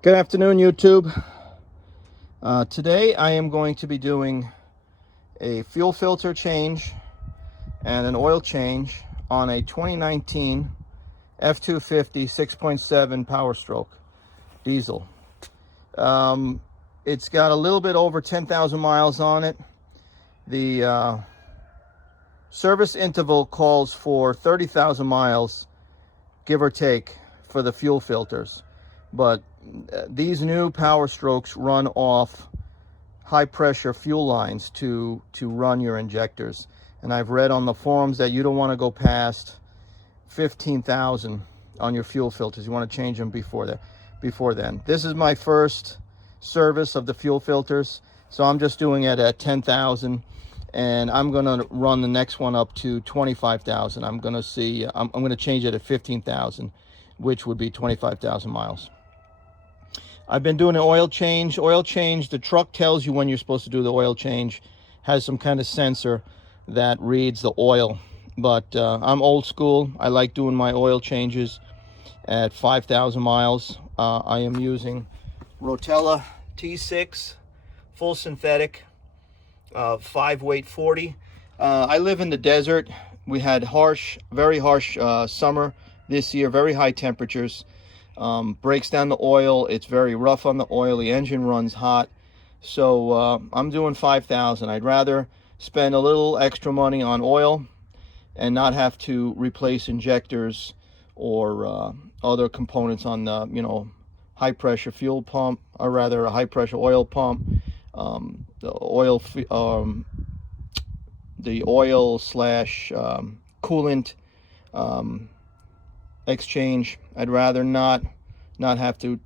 Good afternoon, YouTube. Today I am going to be doing a fuel filter change and an oil change on a 2019 F250 6.7 Powerstroke diesel. It's got a little bit over 10,000 miles on it. The service interval calls for 30,000 miles, give or take, for the fuel filters. But these new Powerstrokes run off high pressure fuel lines to run your injectors. And I've read on the forums that you don't want to go past 15,000 on your fuel filters. You want to change them before then. This is my first service of the fuel filters, so I'm just doing it at 10,000, and I'm going to run the next one up to 25,000. I'm going to see, I'm going to change it at 15,000, which would be 25,000 miles. I've been doing an oil change. The truck tells you when you're supposed to do the oil change, has some kind of sensor that reads the oil. But I'm old school. I like doing my oil changes at 5,000 miles. I am using Rotella T6 full synthetic, 5 weight 40. I live in the desert. We had very harsh summer this year, very high temperatures. Breaks down the oil. It's very rough on the oil. The engine runs hot. So I'm doing 5,000. I'd rather spend a little extra money on oil and not have to replace injectors or other components on the high pressure fuel pump, or rather a high pressure oil pump. The oil slash coolant exchange. I'd rather not have to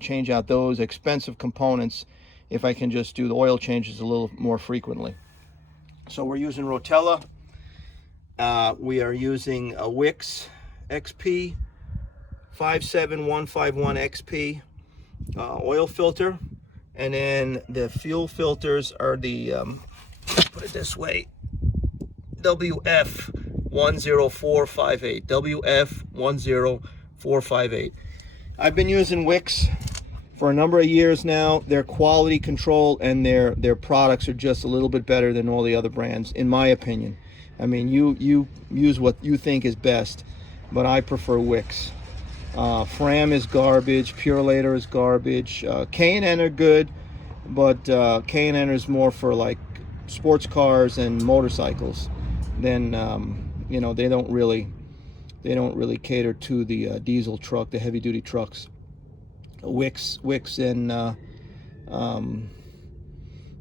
change out those expensive components if I can just do the oil changes a little more frequently. So we're using Rotella. We are using a Wix XP 57151 XP oil filter, and then the fuel filters are the put it this way, WF 10458. WF 10458. I've been using Wix for a number of years now. Their quality control and their products are just a little bit better than all the other brands, in my opinion. I mean, you use what you think is best, but I prefer Wix. Fram is garbage. Purelator is garbage. K&N are good, but K&N is more for like sports cars and motorcycles. Then they don't really cater to the diesel truck, the heavy duty trucks. Wix and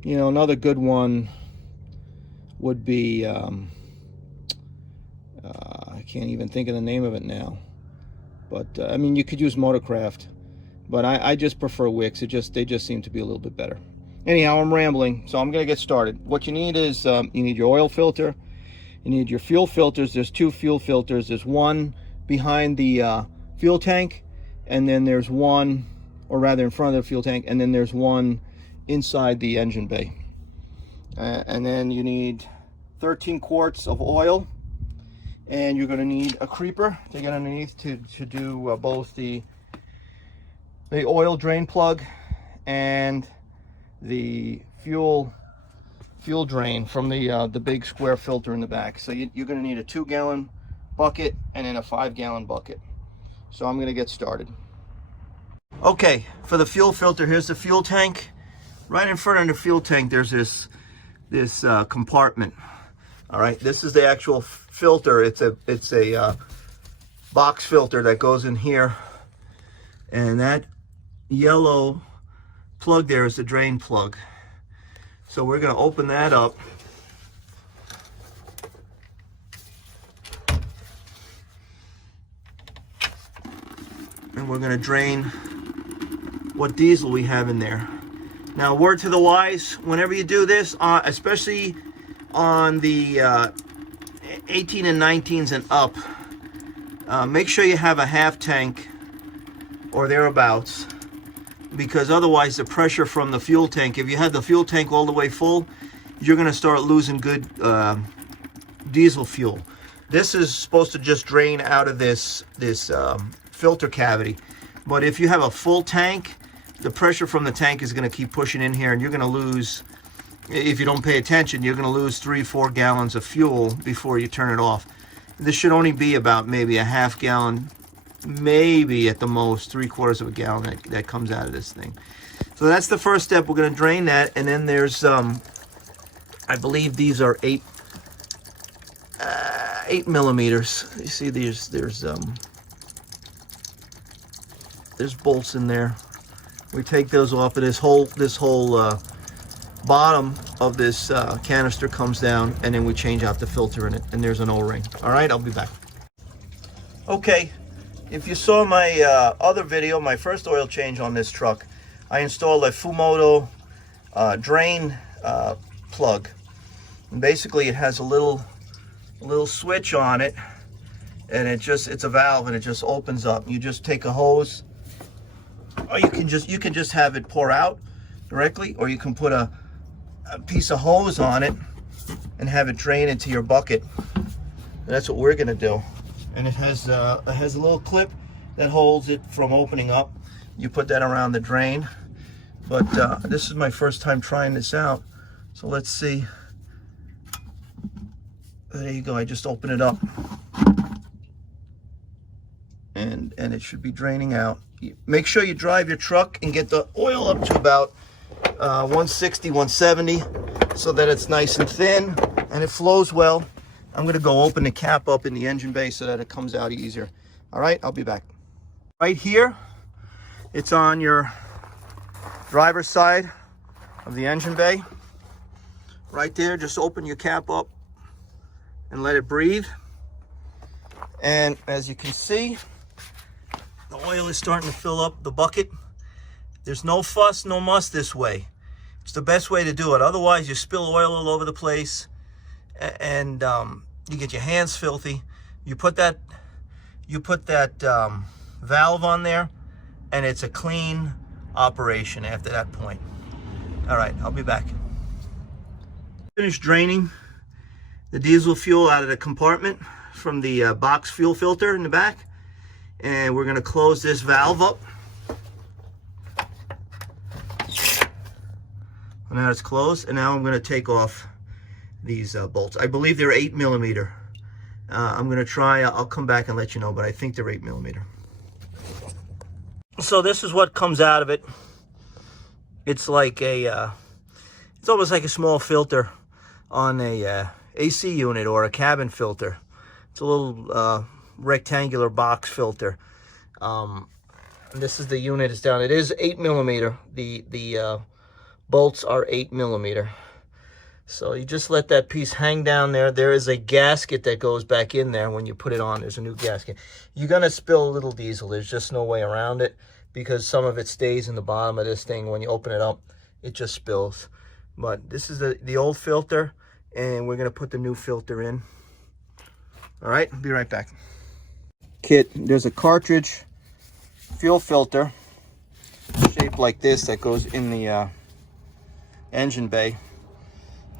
another good one would be I can't even think of the name of it now, but I mean, you could use Motorcraft, but I just prefer Wix. They just seem to be a little bit better. Anyhow, I'm rambling, so I'm gonna get started. What you need is you need your oil filter. You need your fuel filters. There's two fuel filters. There's one behind the fuel tank, and then there's one, or rather in front of the fuel tank, and then there's one inside the engine bay. And then you need 13 quarts of oil, and you're going to need a creeper to get underneath to do both the oil drain plug and the fuel drain from the big square filter in the back. So you're going to need a 2-gallon bucket and then a 5-gallon bucket. So I'm going to get started. Okay, for the fuel filter, here's the fuel tank. Right in front of the fuel tank, there's this compartment. All right, this is the actual filter. It's a box filter that goes in here, and that yellow plug there is the drain plug. So we're going to open that up. And we're going to drain what diesel we have in there. Now, word to the wise, whenever you do this, especially on the 18 and 19s and up, make sure you have a half tank or thereabouts, because otherwise the pressure from the fuel tank, if you have the fuel tank all the way full, you're going to start losing good diesel fuel. This is supposed to just drain out of this filter cavity. But if you have a full tank, the pressure from the tank is going to keep pushing in here, and you're going to lose, if you don't pay attention, you're going to lose 3-4 gallons of fuel before you turn it off. This should only be about maybe a half gallon, maybe at the most 3/4 of a gallon that comes out of this thing. So that's the first step. We're going to drain that, and then there's I believe these are 8 millimeters. You see, there's bolts in there. We take those off, and this whole bottom of this canister comes down, and then we change out the filter in it, and there's an O-ring. All right, I'll be back. Okay, if you saw my other video, my first oil change on this truck, I installed a Fumoto drain plug. And basically it has a little switch on it, and it's a valve, and it just opens up. You just take a hose, or you can just have it pour out directly, or you can put a piece of hose on it and have it drain into your bucket. And that's what we're gonna do. And it has a little clip that holds it from opening up. You put that around the drain. But this is my first time trying this out, so let's see. There you go. I just open it up, and it should be draining out. Make sure you drive your truck and get the oil up to about 160, 170, so that it's nice and thin and it flows well. I'm going to go open the cap up in the engine bay so that it comes out easier. All right, I'll be back. Right here, it's on your driver's side of the engine bay. Right there, just open your cap up and let it breathe. And as you can see, the oil is starting to fill up the bucket. There's no fuss, no muss this way. It's the best way to do it. Otherwise, you spill oil all over the place, and you get your hands filthy. You put that valve on there, and it's a clean operation after that point. All right, I'll be back. Finished draining the diesel fuel out of the compartment from the box fuel filter in the back, and we're going to close this valve up. And now it's closed, and now I'm going to take off these bolts. I believe they're 8 millimeter. I'm going to try, I'll come back and let you know, but I think they're 8 millimeter. So this is what comes out of it. It's like it's almost like a small filter on a AC unit or a cabin filter. It's a little rectangular box filter. This is the unit it's down. It is 8 millimeter. The bolts are 8 millimeter. So you just let that piece hang down there. There is a gasket that goes back in there when you put it on. There's a new gasket. You're gonna spill a little diesel. There's just no way around it, because some of it stays in the bottom of this thing. When you open it up, it just spills. But this is the old filter, and we're gonna put the new filter in. All right, I'll be right back. Kit, there's a cartridge fuel filter shaped like this that goes in the engine bay.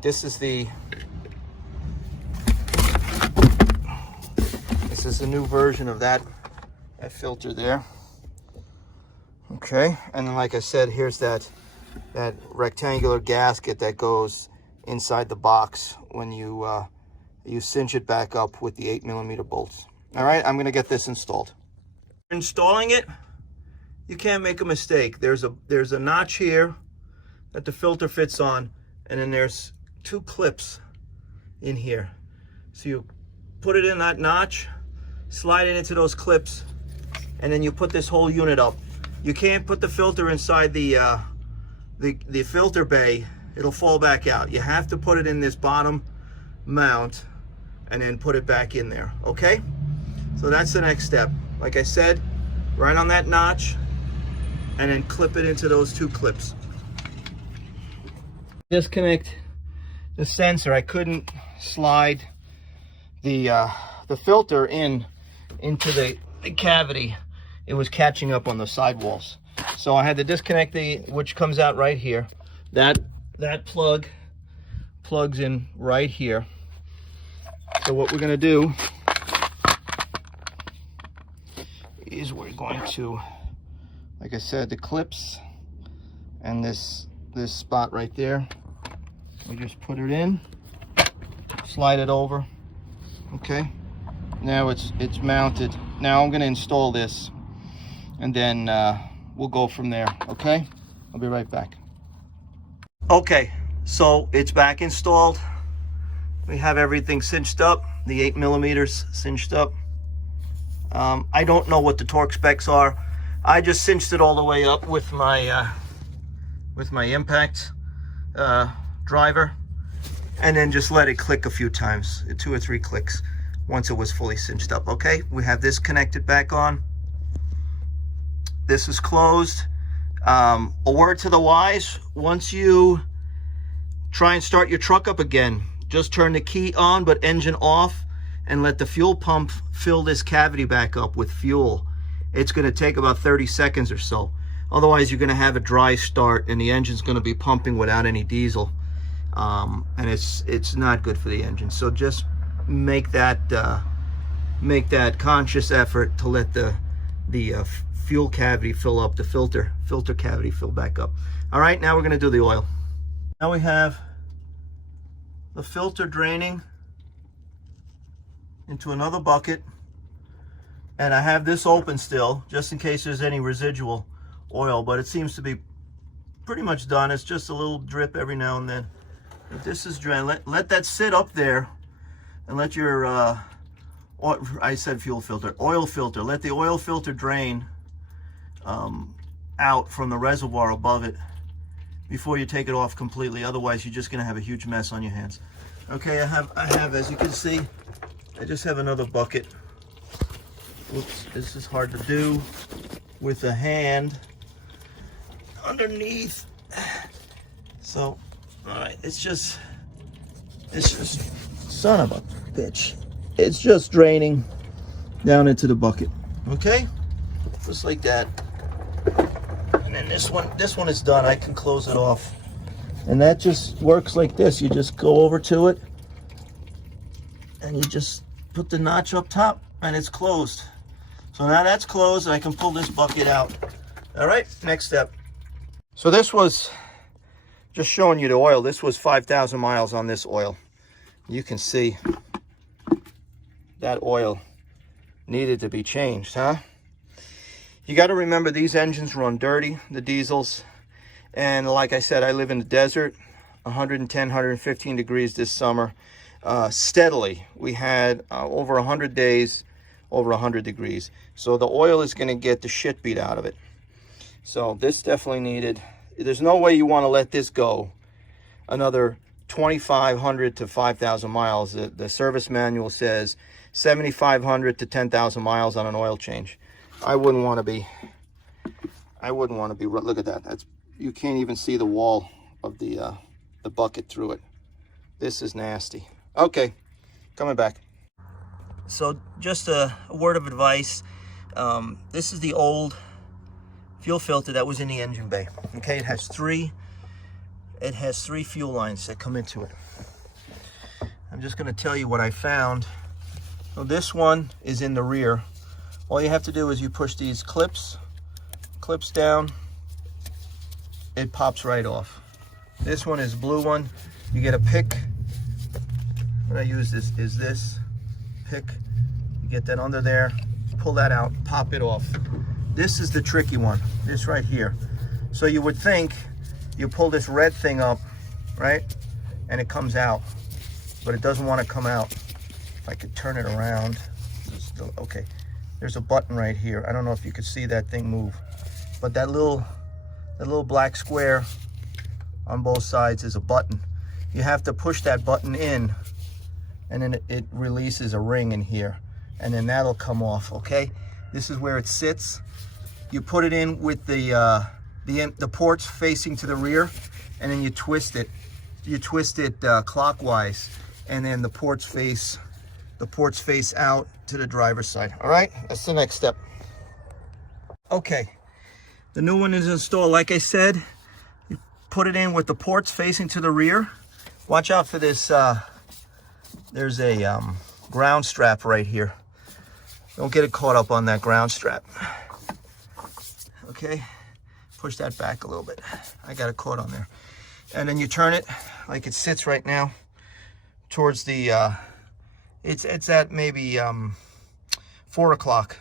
This is the new version of that filter there. Okay, and then like I said, here's that rectangular gasket that goes inside the box when you cinch it back up with the 8 millimeter bolts. All right, I'm gonna get this installed. Installing it, you can't make a mistake. There's a notch here that the filter fits on, and then there's 2 clips in here. So you put it in that notch, slide it into those clips, and then you put this whole unit up. You can't put the filter inside the filter bay. It'll fall back out. You have to put it in this bottom mount and then put it back in there, okay? So that's the next step. Like I said, right on that notch, and then clip it into those 2 clips. Disconnect the sensor. I couldn't slide the filter into the cavity. It was catching up on the sidewalls, so I had to disconnect which comes out right here. That plug plugs in right here. So what we're going to do is we're going to like I said, the clips and this spot right there. We just put it in, slide it over. Okay, now it's mounted. Now I'm going to install this, and then we'll go from there. Okay, I'll be right back. Okay, so it's back installed. We have everything cinched up, the 8mm cinched up. I don't know what the torque specs are. I just cinched it all the way up with my impact driver, and then just let it click a few times, 2 or 3 clicks, once it was fully cinched up. Okay, we have this connected back on. This is closed. A word to the wise: once you try and start your truck up again, just turn the key on but engine off, and let the fuel pump fill this cavity back up with fuel. It's going to take about 30 seconds or so. Otherwise, you're going to have a dry start and the engine's going to be pumping without any diesel, and it's not good for the engine. So just make that conscious effort to let the fuel cavity fill up, the filter cavity fill back up. All right, now we're going to do the oil. Now we have the filter draining into another bucket, and I have this open still just in case there's any residual oil, but it seems to be pretty much done. It's just a little drip every now and then. But this is drained. Let that sit up there, and let your I said fuel filter, oil filter. Let the oil filter drain out from the reservoir above it before you take it off completely. Otherwise, you're just going to have a huge mess on your hands. Okay, I have, as you can see, I just have another bucket. Whoops, this is hard to do with a hand underneath. So, all right, it's just, son of a bitch. It's just draining down into the bucket. Okay, just like that. And then this one is done. I can close it off. And that just works like this. You just go over to it and you just put the notch up top and it's closed. So now that's closed, and I can pull this bucket out. All right, next step. So this was just showing you the oil. This was 5,000 miles on this oil. You can see that oil needed to be changed, huh? You got to remember, these engines run dirty, the diesels. And like I said, I live in the desert, 110, 115 degrees this summer. Steadily, we had over 100 days, over 100 degrees. So the oil is going to get the shit beat out of it. So this definitely needed. There's no way you want to let this go another 2,500 to 5,000 miles. The service manual says 7,500 to 10,000 miles on an oil change. I wouldn't want to be, look at that. You can't even see the wall of the bucket through it. This is nasty. Okay, coming back. So just a word of advice. This is the old fuel filter that was in the engine bay. Okay, it has three fuel lines that come into it. I'm just going to tell you what I found. So this one is in the rear. All you have to do is you push these clips down, it pops right off. This one is blue one. You get a pick. What I use is this pick. You get that under there, pull that out, pop it off. This is the tricky one, this right here. So you would think you pull this red thing up, right? And it comes out, but it doesn't want to come out. If I could turn it around. Okay, there's a button right here. I don't know if you could see that thing move, but that little black square on both sides is a button. You have to push that button in, and then it releases a ring in here, and then that'll come off. Okay, this is where it sits. You put it in with the ports facing to the rear, and then you twist it. You twist it clockwise, and then the ports face out to the driver's side. All right, that's the next step. Okay, the new one is installed. Like I said, you put it in with the ports facing to the rear. Watch out for this. There's a ground strap right here. Don't get it caught up on that ground strap. Okay. okay? Push that back a little bit. I got it caught on there. And then you turn it like it sits right now towards the, it's at maybe 4 o'clock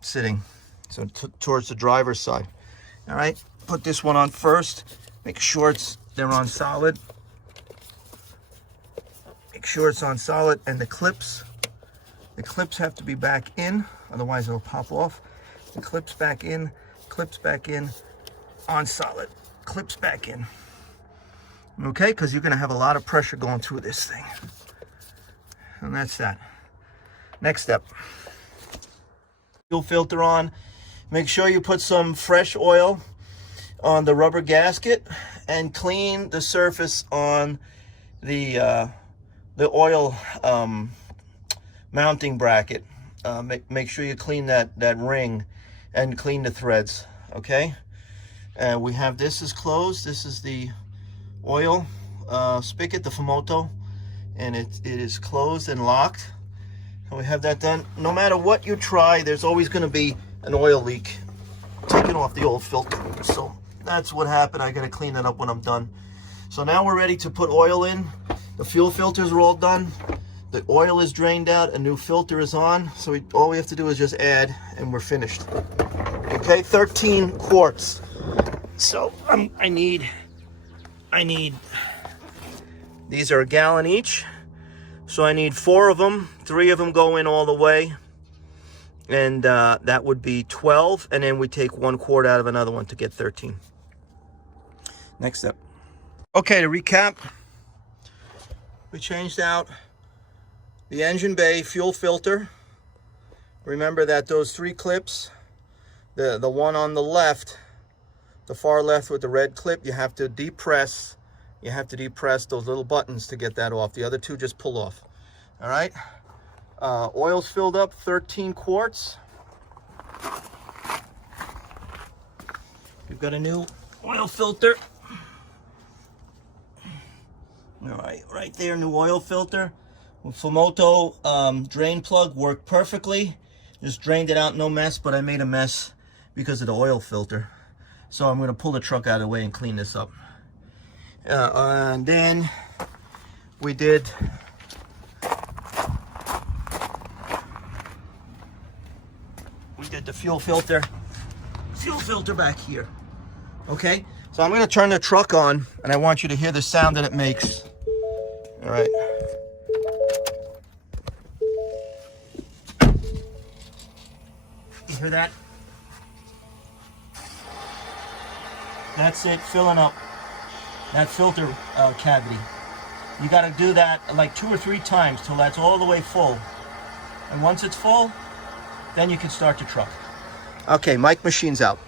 sitting. So towards the driver's side. All right, put this one on first. Make sure they're on solid. Make sure it's on solid, and the clips have to be back in, otherwise it'll pop off. The clips back in, on solid, clips back in. Okay, because you're gonna have a lot of pressure going through this thing. And that's that. Next step. Fuel filter on. Make sure you put some fresh oil on the rubber gasket and clean the surface on the oil mounting bracket. Make sure you clean that ring and clean the threads, okay? And we have this is closed. This is the oil spigot, the Fumoto, and it is closed and locked. And we have that done. No matter what you try, there's always going to be an oil leak. Taking off the old filter. So that's what happened. I got to clean it up when I'm done. So now we're ready to put oil in. The fuel filters are all done. The oil is drained out. A new filter is on. So all we have to do is just add, and we're finished. Okay, 13 quarts. So I need. These are a gallon each. So I need 4 of them. 3 of them go in all the way. And that would be 12. And then we take 1 quart out of another one to get 13. Next step. Okay, to recap. We changed out the engine bay fuel filter. Remember that those 3 clips, the one on the left, the far left with the red clip, you have to depress. You have to depress those little buttons to get that off. The other 2 just pull off. All right. Oil's filled up, 13 quarts. We've got a new oil filter. All right, right there, new oil filter. Fumoto drain plug worked perfectly. Just drained it out, no mess, but I made a mess because of the oil filter. So I'm gonna pull the truck out of the way and clean this up. And then we did the fuel filter back here. Okay, so I'm going to turn the truck on, and I want you to hear the sound that it makes. All right. You hear that? That's it, filling up that filter cavity. You got to do that like 2 or 3 times till that's all the way full. And once it's full, then you can start the truck. Okay, Mike Machine's out.